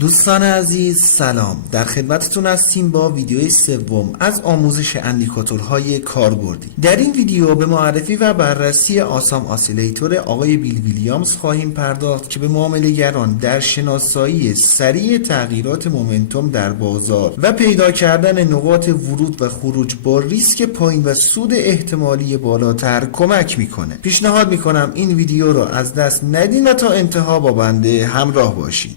دوستان عزیز سلام، در خدمتتون هستیم با ویدیوی سوم از آموزش اندیکاتورهای کاربردی. در این ویدیو به معرفی و بررسی آسام آسیلیتور آقای بیل ویلیامز خواهیم پرداخت که به معامله‌گران در شناسایی سریع تغییرات مومنتوم در بازار و پیدا کردن نقاط ورود و خروج با ریسک پایین و سود احتمالی بالاتر کمک میکنه. پیشنهاد میکنم این ویدیو رو از دست ندین و تا انتها با بنده همراه باشید.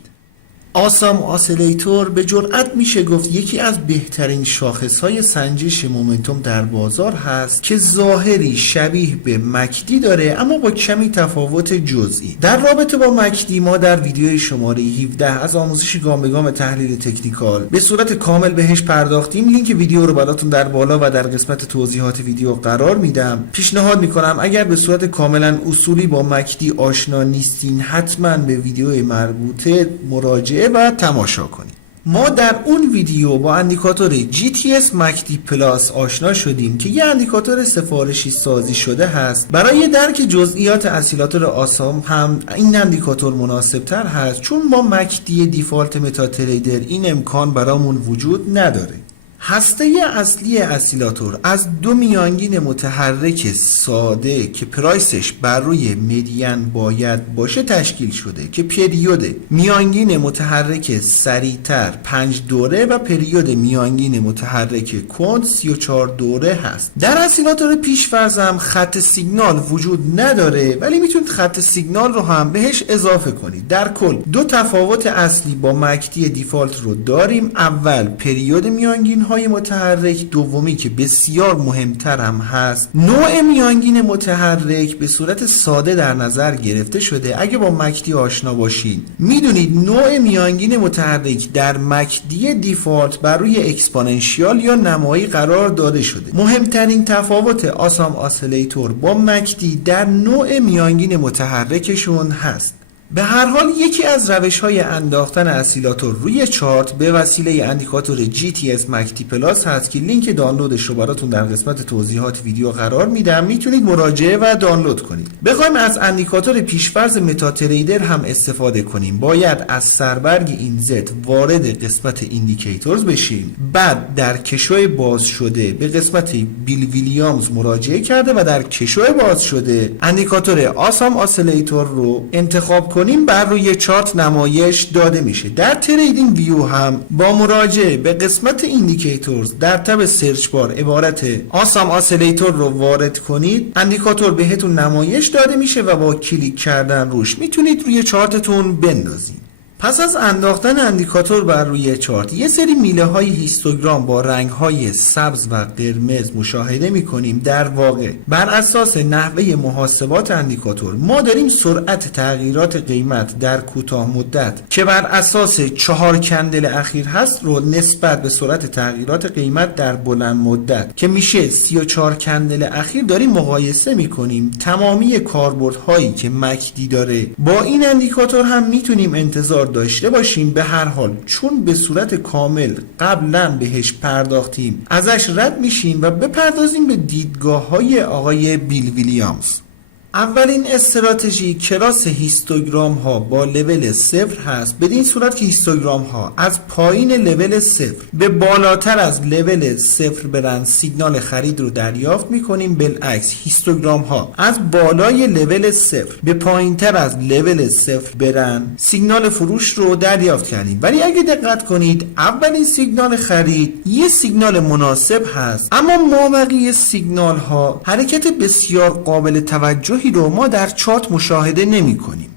آسام آسیلیتور به جرئت میشه گفت یکی از بهترین شاخصهای سنجش مومنتوم در بازار هست که ظاهری شبیه به مکدی داره اما با کمی تفاوت جزئی. در رابطه با مکدی ما در ویدیوی شماره 17 از آموزش گام به گام تحلیل تکنیکال به صورت کامل بهش پرداختیم. لینک ویدیو رو براتون در بالا و در قسمت توضیحات ویدیو قرار میدم. پیشنهاد میکنم اگر به صورت کاملا اصولی با مکدی آشنا نیستین حتما به ویدیوی مربوطه مراجعه و تماشا کنید. ما در اون ویدیو با اندیکاتور GTS مکدی پلاس آشنا شدیم که یه اندیکاتور سفارشی سازی شده هست. برای درک جزئیات اسیلاتور آسام هم این اندیکاتور مناسب تر هست چون ما مکدی دیفالت متا تریدر این امکان برامون وجود نداره. هسته اصلی اسیلاتور از دو میانگین متحرک ساده که پرایسش بر روی مدین باید باشه تشکیل شده که پریود میانگین متحرک سریعتر 5 دوره و پریود میانگین متحرک کند 34 دوره هست. در اسیلاتور پیش‌فرض هم خط سیگنال وجود نداره ولی میتونید خط سیگنال رو هم بهش اضافه کنید. در کل دو تفاوت اصلی با مکدی دیفالت رو داریم. اول پریود میانگین های متحرک، دومی که بسیار مهمتر هم هست نوع میانگین متحرک به صورت ساده در نظر گرفته شده. اگه با مکدی آشنا باشید میدونید نوع میانگین متحرک در مکدی دیفالت بر روی اکسپوننشیال یا نمایی قرار داده شده. مهمترین تفاوت آسام آسیلیتور با مکدی در نوع میانگین متحرکشون هست. به هر حال یکی از روش‌های انداختن اسیلاتور روی چارت به وسیله اندیکاتور GTS مکدی پلاس هست که لینک دانلودش رو براتون در قسمت توضیحات ویدیو قرار میدم. میتونید مراجعه و دانلود کنید. بخوایم از اندیکاتور پیش‌فرض متا تریدر هم استفاده کنیم باید از سربرگ اینزت وارد قسمت ایندیکیتورز بشیم. بعد در کشوی باز شده به قسمت بیل ویلیامز مراجعه کرده و در کشوی باز شده اندیکاتور آسام آسیلیتور رو انتخاب کنیم. بر روی چارت نمایش داده میشه. در تریدینگ ویو هم با مراجعه به قسمت ایندیکیتورز در تب سرچ بار عبارت آسام آسیلیتور رو وارد کنید اندیکاتور بهتون نمایش داده میشه و با کلیک کردن روش میتونید روی چارتتون بندازید. پس از انداختن اندیکاتور بر روی چارت یه سری میله های هیستوگرام با رنگ های سبز و قرمز مشاهده میکنیم. در واقع بر اساس نحوه محاسبات اندیکاتور ما داریم سرعت تغییرات قیمت در کوتاه مدت که بر اساس 4 کندل اخیر هست رو نسبت به سرعت تغییرات قیمت در بلند مدت که میشه 34 کندل اخیر داریم مقایسه میکنیم. تمامی کاربردهایی که مکدی داره با این اندیکاتور هم میتونیم انتظار داشته باشیم. به هر حال چون به صورت کامل قبلا بهش پرداختیم ازش رد میشیم و بپردازیم به دیدگاه های آقای بیل ویلیامز. اولین استراتژی کلاس هیستوگرام ها با لول 0 هست. بدین صورت که هیستوگرام ها از پایین لول 0 به بالاتر از لول 0 برن سیگنال خرید رو دریافت میکنیم. بالعکس هیستوگرام ها از بالای لول 0 به پایین تر از لول 0 برن سیگنال فروش رو دریافت کردیم. ولی اگه دقت کنید اولین سیگنال خرید یه سیگنال مناسب هست اما مابقی سیگنال ها حرکت بسیار قابل توجه رو ما در چارت مشاهده نمی کنیم.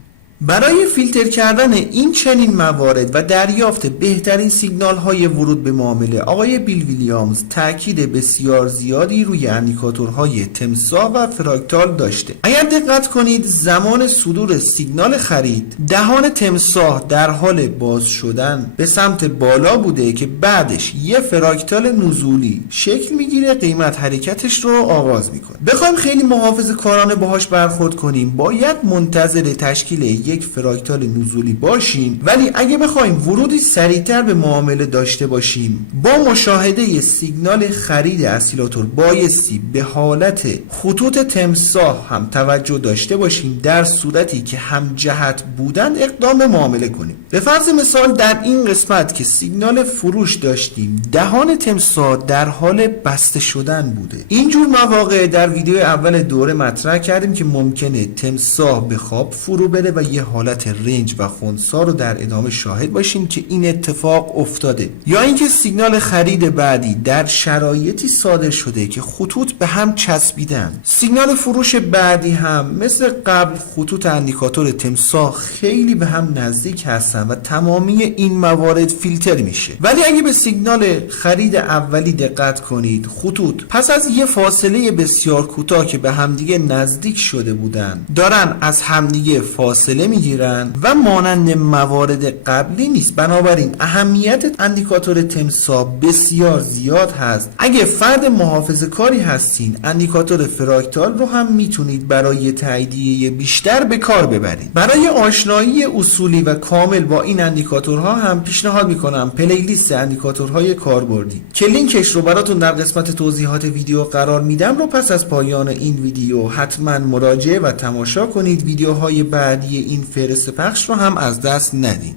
برای فیلتر کردن این چنین موارد و دریافت بهترین سیگنال های ورود به معامله آقای بیل ویلیامز تاکید بسیار زیادی روی اندیکاتورهای تمساح و فراکتال داشته. اگر دقت کنید زمان صدور سیگنال خرید دهان تمساح در حال باز شدن به سمت بالا بوده که بعدش یه فراکتال نزولی شکل میگیره قیمت حرکتش رو آغاز میکنه. بخوایم خیلی محافظه‌کارانه باهاش برخورد کنیم باید منتظر تشکیل یک فراکتال نزولی باشیم، ولی اگه بخوایم ورودی سریعتر به معامله داشته باشیم، با مشاهده سیگنال خرید اسیلاتور بایستی به حالت خطوط تمساح هم توجه داشته باشیم، در صورتی که هم جهت بودن اقدام به معامله کنیم. به فرض مثال در این قسمت که سیگنال فروش داشتیم، دهان تمساح در حال بسته شدن بوده. اینجور مواقع در ویدیو اول دوره مطرح کردیم که ممکنه تمساح به خواب فرو بره و یه حالت رنج و خنثی رو در ادامه شاهد باشیم که این اتفاق افتاده، یا اینکه سیگنال خرید بعدی در شرایطی صادر شده که خطوط به هم چسبیدن. سیگنال فروش بعدی هم مثل قبل خطوط اندیکاتور تمساح خیلی به هم نزدیک هستن و تمامی این موارد فیلتر میشه. ولی اگه به سیگنال خرید اولی دقت کنید، خطوط پس از یه فاصله بسیار کوتاه که به همدیگه نزدیک شده بودن دارن از همدیگه فاصله میگیرن و مانند موارد قبلی نیست. بنابراین اهمیت اندیکاتور تمساح بسیار زیاد هست. اگه فرد محافظه کاری هستین، اندیکاتور فراکتال رو هم میتونید برای تاییدیه بیشتر به کار ببرید. برای آشنایی اصولی و کامل با این اندیکاتورها هم پیشنهاد میکنم پلیلیست اندیکاتورهای کاربردی که لینکش رو براتون در قسمت توضیحات ویدیو قرار میدم رو پس از پایان این ویدیو حتما مراجعه و تماشا کنید. ویدیوهای بعدی این فهرست پخش رو هم از دست ندین.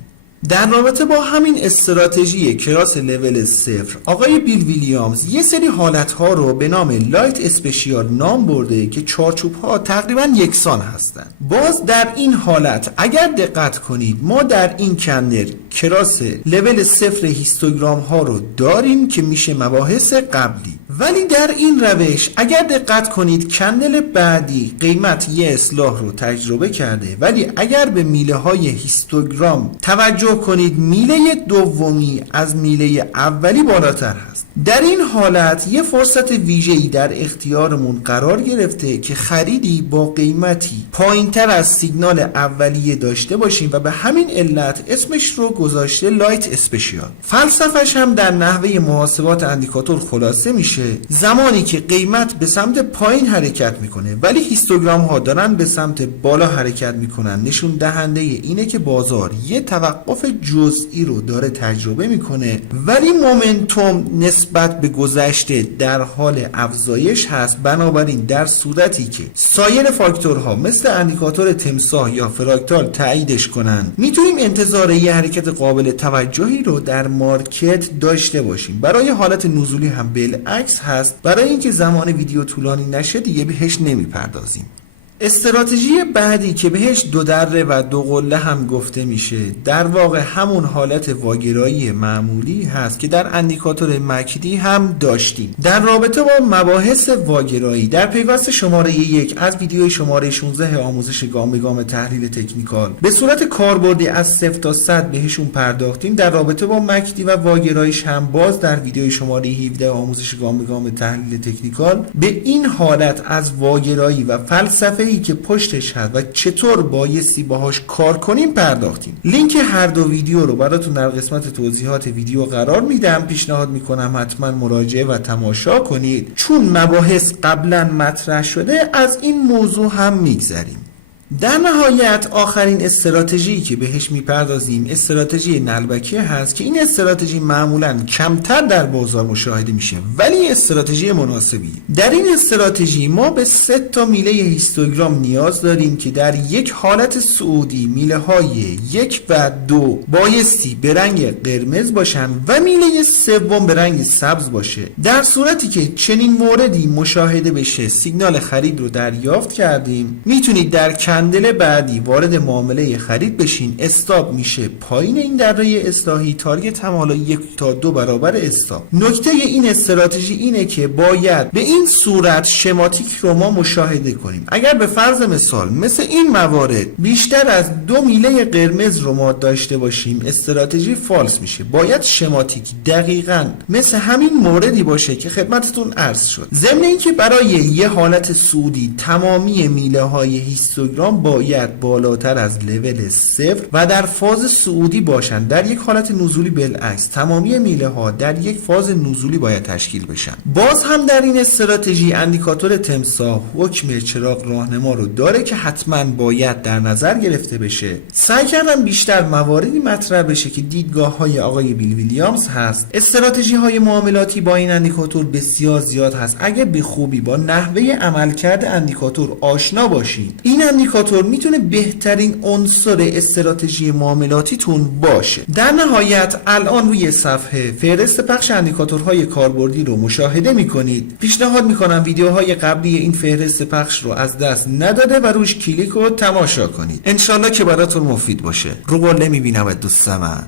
در رابطه با همین استراتژی کلاس لول 0 آقای بیل ویلیامز یه سری حالت‌ها رو به نام لایت اسپشیال نام برده که چارچوب‌ها تقریبا یکسان هستند. باز در این حالت اگر دقت کنید، ما در این کندر کلاس لول 0 هیستوگرام ها رو داریم که میشه مباحث قبلی. ولی در این روش اگر دقت کنید، کندل بعدی قیمت یه اصلاح رو تجربه کرده، ولی اگر به میله های هیستوگرام توجه کنید، میله دومی از میله اولی بالاتر هست. در این حالت یه فرصت ویژه‌ای در اختیارمون قرار گرفته که خریدی با قیمتی پایینتر از سیگنال اولیه داشته باشیم و به همین علت اسمش رو گذاشته لایت اسپشیال. فلسفه‌اش هم در نحوه محاسبات اندیکاتور خلاصه میشه زمانی که قیمت به سمت پایین حرکت میکنه ولی هیستوگرام ها دارن به سمت بالا حرکت میکنن، نشون دهنده اینه که بازار یه توقف جزئی رو داره تجربه میکنه ولی مومنتوم نسبت به گذشته در حال افزایش هست. بنابراین در صورتی که سایر فاکتورها مثل اندیکاتور تمساح یا فراکتال تاییدش کنن، میتونیم انتظار یه حرکت قابل توجهی رو در مارکت داشته باشیم. برای حالت نزولی هم بالعکس هست. برای اینکه زمان ویدیو طولانی نشه دیگه بهش نمیپردازیم. استراتژی بعدی که بهش دو دره و دو قله هم گفته میشه، در واقع همون حالت واگرایی معمولی هست که در اندیکاتور مکدی هم داشتیم. در رابطه با مباحث واگرایی در پیوست شماره 1 از ویدیو شماره 16 آموزش گام به گام تحلیل تکنیکال به صورت کاربردی از 0 تا 100 بهشون پرداختیم. در رابطه با مکدی و واگراییش هم باز در ویدیو شماره 17 آموزش گام به گام تحلیل تکنیکال به این حالت از واگرایی و فلسفه که پشتش هست و چطور بایستی باهاش کار کنیم پرداختیم. لینک هر دو ویدیو رو براتون در قسمت توضیحات ویدیو قرار میدم. پیشنهاد میکنم حتما مراجعه و تماشا کنید. چون مباحث قبلا مطرح شده از این موضوع هم میگذریم. در نهایت آخرین استراتژی که بهش میپردازیم استراتژی نلبکی هست که این استراتژی معمولا کمتر در بازار مشاهده میشه ولی استراتژی مناسبی. در این استراتژی ما به 3 تا میله هیستوگرام نیاز داریم که در یک حالت صعودی میله های 1 و 2 بایستی به رنگ قرمز باشن و میله سوم به رنگ سبز باشه. در صورتی که چنین موردی مشاهده بشه، سیگنال خرید رو دریافت کردیم، میتونید در کندل بعدی وارد معامله خرید بشین. استاپ میشه پایین این دره اصلاحی، تارگت هم حالا 1 تا 2 برابر استاپ. نکته این استراتژی اینه که باید به این صورت شماتیک رو ما مشاهده کنیم. اگر به فرض مثال مثل این موارد بیشتر از 2 میله قرمز رو ما داشته باشیم، استراتژی فالس میشه. باید شماتیک دقیقاً مثل همین موردی باشه که خدمتتون عرض شد. ضمن اینکه برای یه حالت صعودی تمامی میله های هیستوگرام بیلیام باید بالاتر از لول 0 و در فاز صعودی باشند. در یک حالت نزولی بالعکس تمامی میله ها در یک فاز نزولی باید تشکیل بشن. باز هم در این استراتژی اندیکاتور تمساح حکم چراغ راهنما رو داره که حتما باید در نظر گرفته بشه. سعی کردم بیشتر مواردی مطرح بشه که دیدگاه های آقای بیل ویلیامز هست. استراتژی های معاملاتی با این اندیکاتور بسیار زیاد هست. اگه به خوبی با نحوه عملکرد اندیکاتور آشنا باشید، این اندیکاتور میتونه بهترین عنصر استراتژی معاملاتی تون باشه. در نهایت الان روی صفحه فهرست پخش اندیکاتورهای کاربردی رو مشاهده میکنید. پیشنهاد میکنم ویدیوهای قبلی این فهرست پخش رو از دست نداده و روش کلیک و تماشا کنید. انشالله که براتون مفید باشه. رو قول میبینم دوست من.